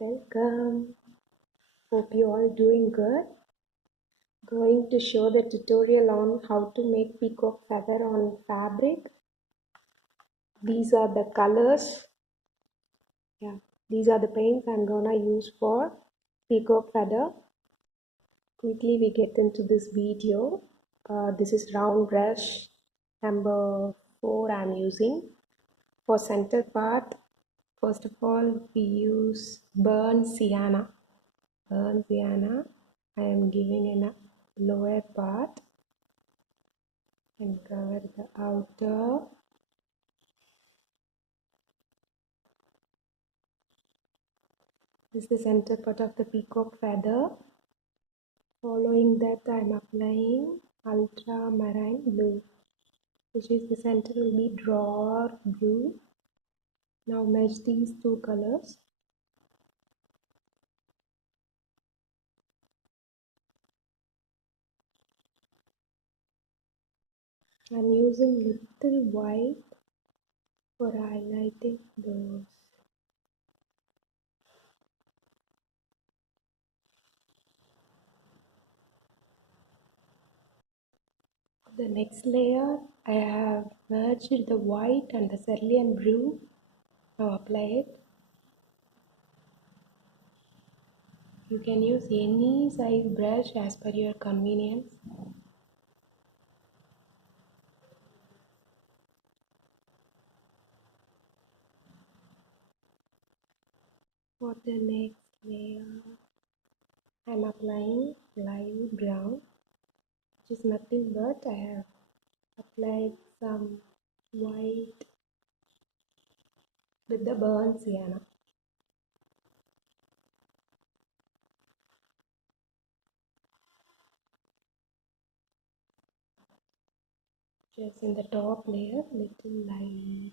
Welcome. Hope you all doing good. Going to show the tutorial on how to make peacock feather on fabric. These are the colors. These are the paints I'm gonna use for peacock feather. Quickly we get into this video. This is round brush number 4 I'm using. For center part, first of all we use burnt sienna. I am giving in a lower part and cover the outer. This is the center part of the peacock feather. Following that, I am applying ultramarine blue, which is the center will be dark blue. Now match these two colors. I am using little white for highlighting those. The next layer, I have merged the white and the cerelean blue. Now apply it. You can use any size brush as per your convenience. For the next layer, I am applying light brown, which is nothing but I have applied some white with the burnt sienna. Just in the top layer, little light.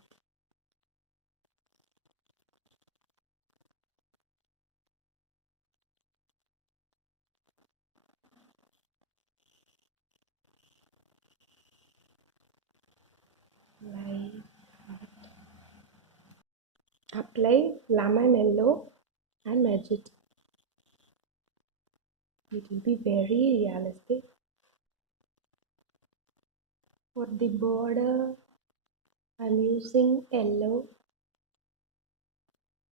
Apply lemon yellow and merge it. It will be very realistic. For the border, I am using yellow.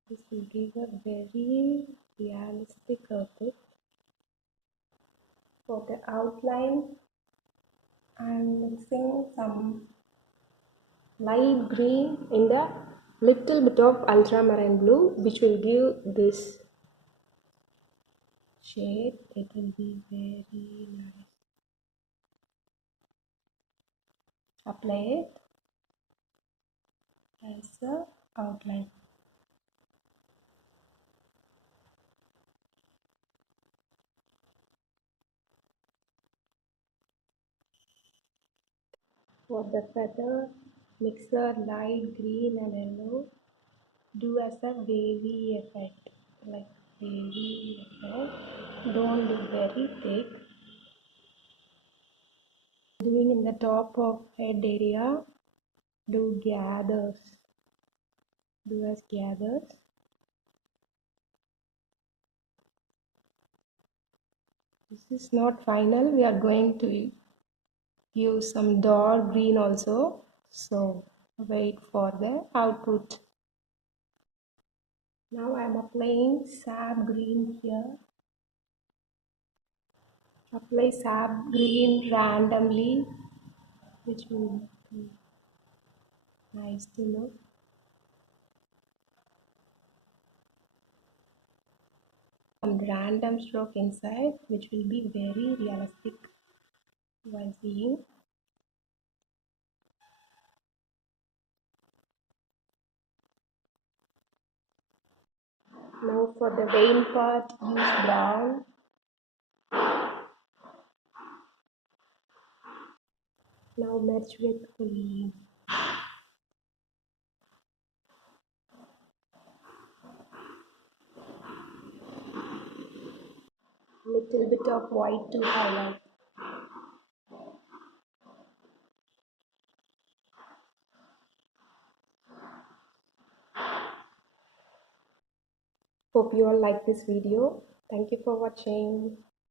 This will give a very realistic effect. For the outline, I am mixing some light green in the little bit of ultramarine blue, which will give this shade. It will be very nice. Apply it as a outline. For the feather, mix the light green and yellow. Do as a wavy effect, like wavy effect. Don't do very thick. Doing in the top of head area, do gathers. Do as gathers. This is not final. We are going to use some dark green also. So wait for the output. Now I am applying sap green here. Apply sap green randomly, which will be nice to know. Some random stroke inside, which will be very realistic while seeing. Now for the vein part, use brown. Now match with green. Little bit of white to highlight. Hope you all like this video. Thank you for watching.